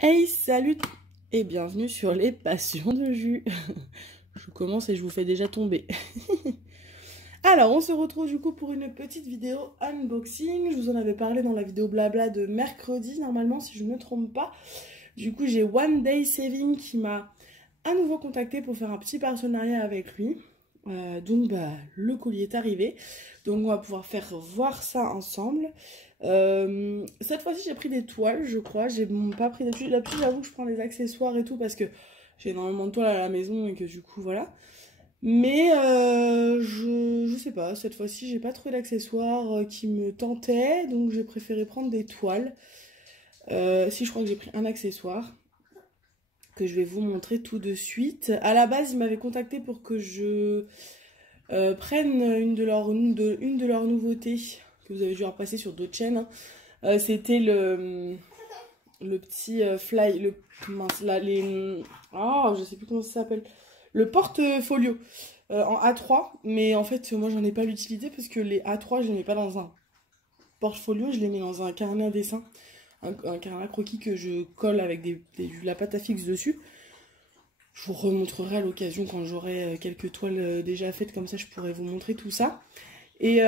Hey, salut et bienvenue sur les passions de jus. Je commence et je vous fais déjà tomber. Alors, on se retrouve du coup pour une petite vidéo unboxing. Je vous en avais parlé dans la vidéo blabla de mercredi, normalement, si je ne me trompe pas. Du coup, j'ai One Day Saving qui m'a à nouveau contacté pour faire un petit partenariat avec lui. Donc, le colis est arrivé. Donc, on va pouvoir faire voir ça ensemble. Cette fois-ci, j'ai pris des toiles, je crois. J'ai pas pris des toiles. D'habitude, j'avoue que je prends des accessoires et tout parce que j'ai énormément de toiles à la maison et que du coup, voilà. Mais je sais pas, cette fois-ci, j'ai pas trouvé d'accessoires qui me tentaient. Donc, j'ai préféré prendre des toiles. Si, je crois que j'ai pris un accessoire que je vais vous montrer tout de suite. À la base, ils m'avaient contacté pour que je prenne une de leurs nouveautés que vous avez dû repasser sur d'autres chaînes. C'était le petit fly, mince, là, je sais plus comment ça s'appelle, le porte-folio en A3, mais en fait moi j'en ai pas l'utilité parce que les A3 je les mets pas dans un porte-folio, je les mets dans un carnet à dessin, un carnet à croquis que je colle avec de la pâte à fixe dessus. Je vous remontrerai à l'occasion quand j'aurai quelques toiles déjà faites, comme ça je pourrai vous montrer tout ça. Et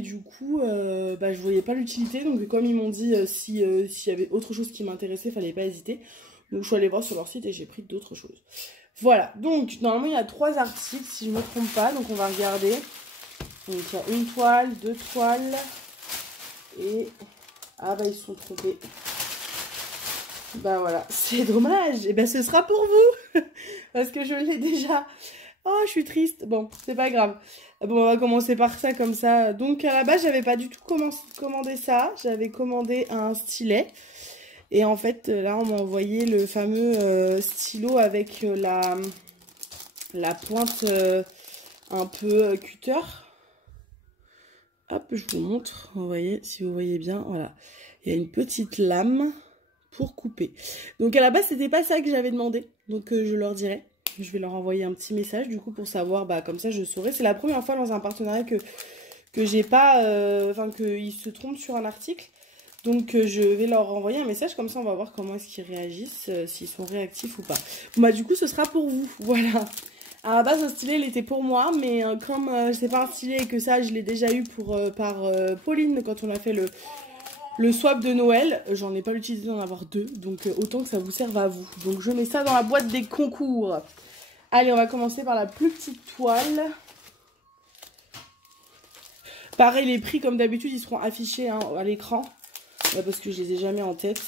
du coup, je voyais pas l'utilité, donc comme ils m'ont dit s'il y avait autre chose qui m'intéressait, fallait pas hésiter. Donc je suis allée voir sur leur site et j'ai pris d'autres choses. Voilà, donc normalement il y a 3 articles si je me trompe pas, donc on va regarder. Donc il y a une toile, 2 toiles, et... Ah bah ils se sont trompés. Bah voilà, c'est dommage, et ce sera pour vous, parce que je l'ai déjà... Oh, je suis triste. Bon, c'est pas grave. Bon, on va commencer par ça, comme ça. Donc, à la base, j'avais pas du tout commandé ça. J'avais commandé un stylet. Et en fait, là, on m'a envoyé le fameux stylo avec la pointe un peu cutter. Hop, je vous montre. Vous voyez, si vous voyez bien, voilà. Il y a une petite lame pour couper. Donc, à la base, c'était pas ça que j'avais demandé. Donc, je leur dirai. Je vais leur envoyer un petit message du coup pour savoir, comme ça je saurai. C'est la première fois dans un partenariat que j'ai pas, qu'ils se trompent sur un article. Donc je vais leur envoyer un message, comme ça on va voir comment est-ce qu'ils réagissent, s'ils sont réactifs ou pas. Bon, du coup ce sera pour vous, voilà. À la base, un stylet il était pour moi, mais comme c'est pas un stylet et que ça je l'ai déjà eu par Pauline quand on a fait le swap de Noël, j'en ai pas l'utilité d'en avoir 2, donc autant que ça vous serve à vous. Donc je mets ça dans la boîte des concours. Allez, on va commencer par la plus petite toile. Pareil, les prix, comme d'habitude, ils seront affichés à l'écran. Parce que je les ai jamais en tête.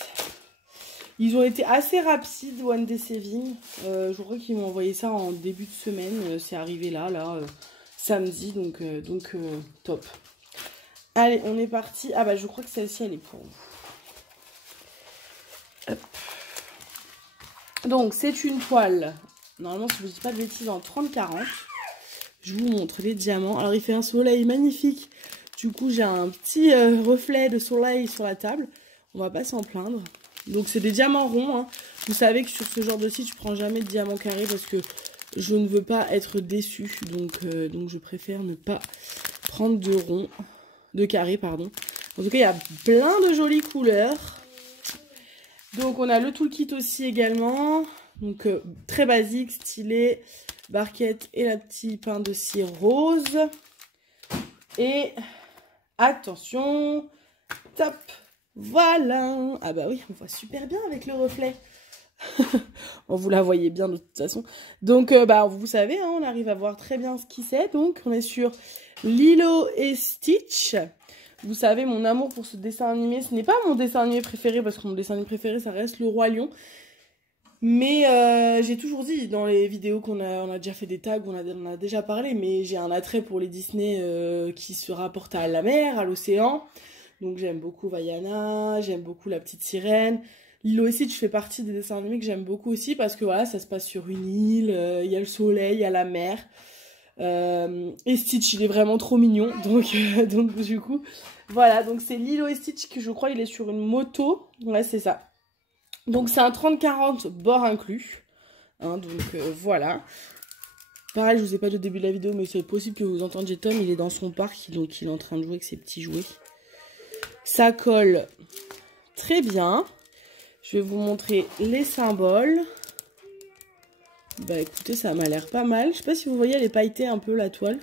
Ils ont été assez rapides, One Day Saving. Je crois qu'ils m'ont envoyé ça en début de semaine. C'est arrivé là, samedi. Donc top. Allez, on est parti. Ah je crois que celle-ci, elle est pour vous. Hop. Donc, c'est une toile... Normalement, si je ne vous dis pas de bêtises, en 30-40. Je vous montre les diamants. Alors, il fait un soleil magnifique. Du coup, j'ai un petit reflet de soleil sur la table. On va pas s'en plaindre. Donc, c'est des diamants ronds. Vous savez que sur ce genre de site, je prends jamais de diamants carrés parce que je ne veux pas être déçue. Donc je préfère ne pas prendre de carrés, pardon. En tout cas, il y a plein de jolies couleurs. Donc, on a le toolkit aussi également. Donc, très basique, stylet, barquette et la petite pain de cire rose. Et attention, top, voilà. Ah bah oui, on voit super bien avec le reflet. Bon, vous la voyez bien de toute façon. Donc, vous savez, on arrive à voir très bien ce qui c'est. Donc, on est sur Lilo et Stitch. Vous savez, mon amour pour ce dessin animé, ce n'est pas mon dessin animé préféré, parce que mon dessin animé préféré, ça reste Le Roi Lion. Mais j'ai toujours dit dans les vidéos on a déjà fait des tags, on a déjà parlé, mais j'ai un attrait pour les Disney qui se rapportent à la mer, à l'océan. Donc j'aime beaucoup Vaiana, j'aime beaucoup La Petite Sirène. Lilo et Stitch fait partie des dessins animés que j'aime beaucoup aussi parce que voilà, ça se passe sur une île, il y a le soleil, il y a la mer. Et Stitch, il est vraiment trop mignon, donc du coup, voilà, donc c'est Lilo et Stitch que je crois il est sur une moto, ouais c'est ça. Donc c'est un 30-40 bord inclus, donc voilà. Pareil, je vous ai pas dit au début de la vidéo, mais c'est possible que vous entendiez Tom, il est dans son parc, donc il est en train de jouer avec ses petits jouets. Ça colle très bien. Je vais vous montrer les symboles. Bah écoutez, ça m'a l'air pas mal. Je sais pas si vous voyez, elle est pailletée un peu la toile.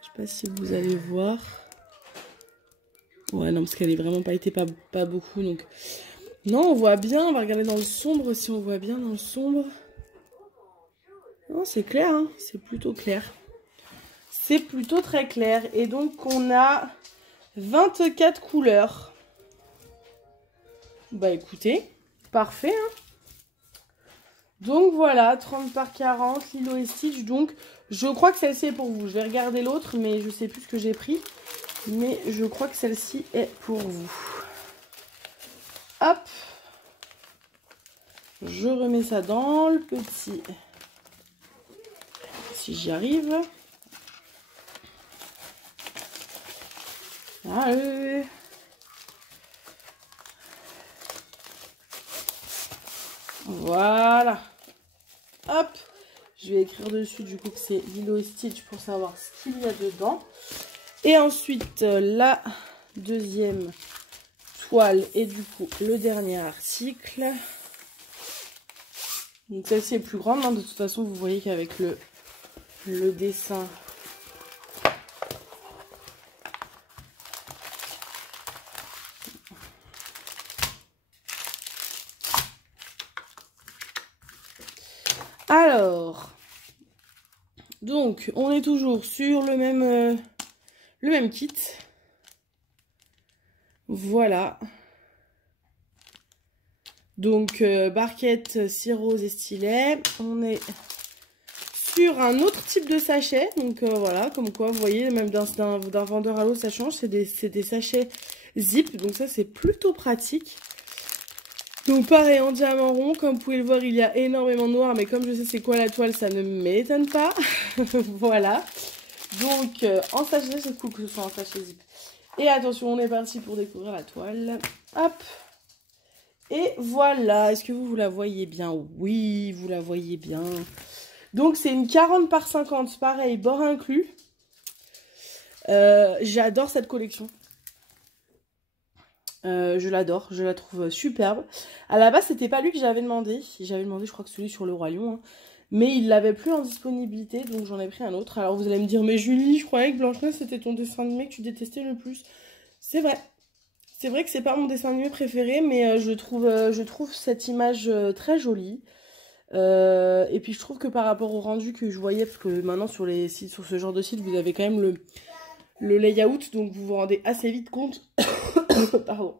Je sais pas si vous allez voir. Ouais, non, parce qu'elle est vraiment pailletée, pas beaucoup, donc... Non, on voit bien, on va regarder dans le sombre, si on voit bien dans le sombre. Non, c'est clair, hein, c'est plutôt clair. C'est plutôt très clair. Et donc, on a 24 couleurs. Bah écoutez, parfait, hein. Donc voilà, 30 par 40, Lilo et Stitch. Donc, je crois que celle-ci est pour vous. Je vais regarder l'autre, mais je sais plus ce que j'ai pris. Mais je crois que celle-ci est pour vous. Hop. Je remets ça dans le petit... Si j'y arrive. Allez. Voilà. Hop. Je vais écrire dessus du coup que c'est Lilo et Stitch pour savoir ce qu'il y a dedans. Et ensuite, la deuxième toile et du coup le dernier article. Donc celle-ci est plus grande, hein. De toute façon vous voyez qu'avec le dessin, alors donc on est toujours sur le même kit. Voilà. Donc, barquette, cire rose et stylet. On est sur un autre type de sachet. Donc, voilà, comme quoi, vous voyez, même d'un vendeur à l'autre, ça change. C'est des sachets zip. Donc, ça, c'est plutôt pratique. Donc, pareil, en diamant rond. Comme vous pouvez le voir, il y a énormément de noir. Mais comme je sais c'est quoi la toile, ça ne m'étonne pas. Voilà. Donc, en sachet, c'est cool que ce soit en sachet zip. Et attention, on est parti pour découvrir la toile. Hop. Et voilà, est-ce que vous la voyez bien? Oui, vous la voyez bien. Donc, c'est une 40 par 50, pareil, bord inclus. J'adore cette collection. Je l'adore, je la trouve superbe. À la base, c'était pas lui que j'avais demandé. J'avais demandé, je crois que celui sur le Roi Lion. Hein. Mais il l'avait plus en disponibilité, donc j'en ai pris un autre. Alors, vous allez me dire, mais Julie, je croyais que Blanche-Neige, c'était ton dessin animé que tu détestais le plus. C'est vrai. C'est vrai que c'est pas mon dessin animé préféré, mais je trouve cette image très jolie. Et puis je trouve que par rapport au rendu que je voyais, parce que maintenant sur les sites, sur ce genre de site, vous avez quand même le layout, donc vous vous rendez assez vite compte pardon,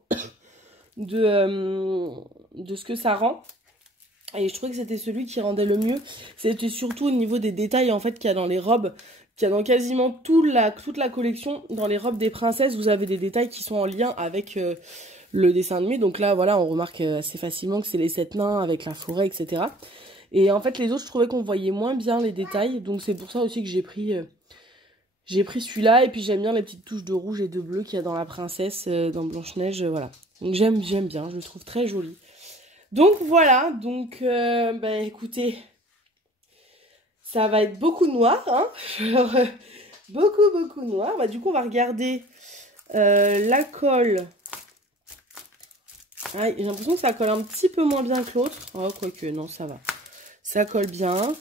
de ce que ça rend. Et je trouvais que c'était celui qui rendait le mieux. C'était surtout au niveau des détails en fait qu'il y a dans les robes. Qu'il y a dans quasiment toute la collection. Dans les robes des princesses, vous avez des détails qui sont en lien avec le dessin animé. Donc là, voilà, on remarque assez facilement que c'est les 7 nains avec la forêt, etc. Et en fait, les autres, je trouvais qu'on voyait moins bien les détails. Donc c'est pour ça aussi que j'ai pris celui-là. Et puis j'aime bien les petites touches de rouge et de bleu qu'il y a dans la princesse, dans Blanche-Neige. Voilà. Donc j'aime bien, je le trouve très joli. Donc voilà, donc bah écoutez, ça va être beaucoup noir, hein. Alors, beaucoup noir. Bah du coup on va regarder la colle. Ah, j'ai l'impression que ça colle un petit peu moins bien que l'autre. Oh quoique, non ça va. Ça colle bien.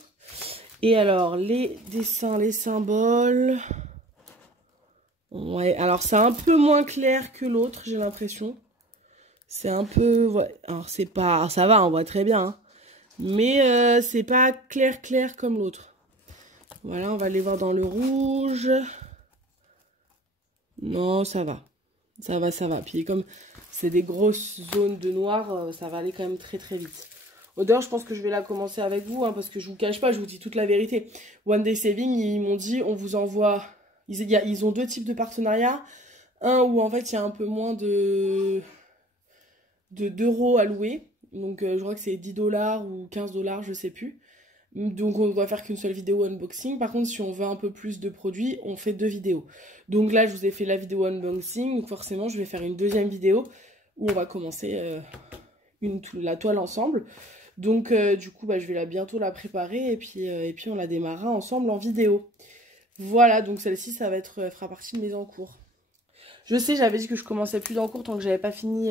Et alors les dessins, les symboles. Ouais, alors c'est un peu moins clair que l'autre, j'ai l'impression. C'est un peu... Ouais. Alors, c'est pas... Ça va, on voit très bien. Hein. Mais c'est pas clair comme l'autre. Voilà, on va les voir dans le rouge. Non, ça va. Ça va. Puis comme c'est des grosses zones de noir, ça va aller quand même très vite. D'ailleurs, je pense que je vais la commencer avec vous. Hein, parce que je vous cache pas, je vous dis toute la vérité. One Day Saving, ils m'ont dit, on vous envoie... Ils ont deux types de partenariats. Un où en fait, il y a un peu moins d'euros à louer. Donc je crois que c'est 10 $ ou 15 $, je sais plus. Donc on va faire qu'une seule vidéo unboxing. Par contre, si on veut un peu plus de produits, on fait 2 vidéos. Donc là, je vous ai fait la vidéo unboxing. Donc forcément, je vais faire une deuxième vidéo où on va commencer la toile ensemble. Donc du coup bah, je vais bientôt la préparer et puis on la démarrera ensemble en vidéo. Voilà, donc celle-ci ça va fera partie de mes encours. Je sais, j'avais dit que je commençais plus d'encours tant que j'avais pas fini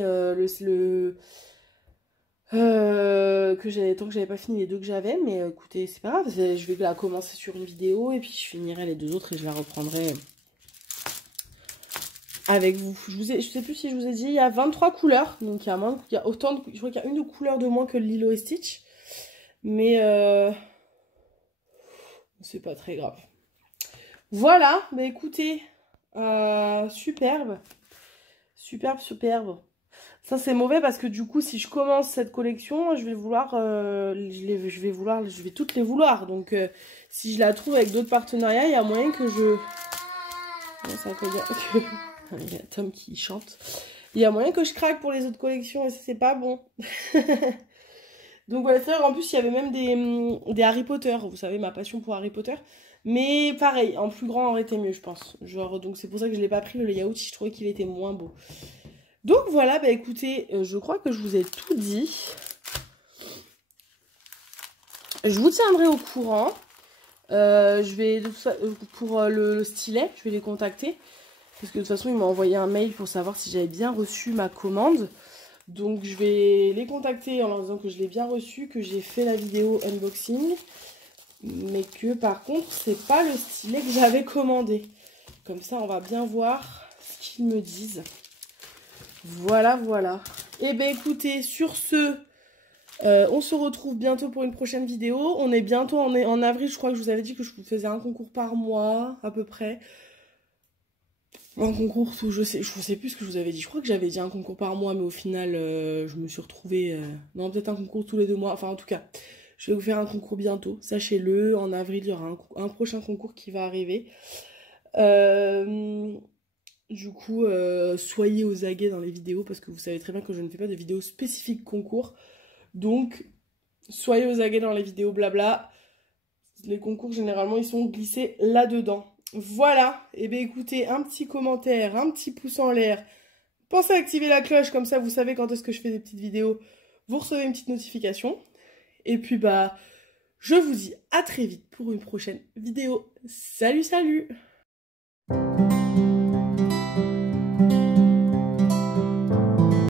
tant que j'avais pas fini les deux que j'avais, mais écoutez, c'est pas grave, je vais la commencer sur une vidéo et puis je finirai les deux autres et je la reprendrai avec vous. Je sais plus si je vous ai dit, il y a 23 couleurs, donc il y a autant de, je crois qu'il y a une couleur de moins que le Lilo et Stitch, mais c'est pas très grave. Voilà, bah écoutez, superbe, superbe. Ça c'est mauvais parce que du coup si je commence cette collection, je vais vouloir, je vais toutes les vouloir. Donc si je la trouve avec d'autres partenariats, il y a moyen que je... Non, ça veut dire que... Il y a Tom qui chante. Il y a moyen que je craque pour les autres collections et ça c'est pas bon. Donc voilà, c'est-à-dire en plus il y avait même des Harry Potter, vous savez ma passion pour Harry Potter. Mais pareil, en plus grand aurait été mieux je pense. Genre, donc c'est pour ça que je l'ai pas pris le layout, je trouvais qu'il était moins beau. Donc voilà, bah écoutez, je crois que je vous ai tout dit. Je vous tiendrai au courant. Je vais, pour le stylet, je vais les contacter. Parce que de toute façon, ils m'ont envoyé un mail pour savoir si j'avais bien reçu ma commande. Donc je vais les contacter en leur disant que je l'ai bien reçu, que j'ai fait la vidéo unboxing. Mais que par contre, c'est pas le stylet que j'avais commandé. Comme ça, on va bien voir ce qu'ils me disent. Voilà, voilà. Et ben écoutez, sur ce, on se retrouve bientôt pour une prochaine vidéo. On est bientôt en avril, je crois que je vous avais dit que je vous faisais un concours par mois, à peu près. Un concours, je sais plus ce que je vous avais dit. Je crois que j'avais dit un concours par mois, mais au final, je me suis retrouvée... Non, peut-être un concours tous les 2 mois. Enfin, en tout cas, je vais vous faire un concours bientôt. Sachez-le, en avril, il y aura un prochain concours qui va arriver. Du coup, soyez aux aguets dans les vidéos parce que vous savez très bien que je ne fais pas de vidéos spécifiques concours. Donc, soyez aux aguets dans les vidéos blabla. Les concours, généralement, ils sont glissés là-dedans. Voilà. Et bien, écoutez, un petit commentaire, un petit pouce en l'air. Pensez à activer la cloche, comme ça, vous savez quand est-ce que je fais des petites vidéos. Vous recevez une petite notification. Et puis, bah, je vous dis à très vite pour une prochaine vidéo. Salut, salut!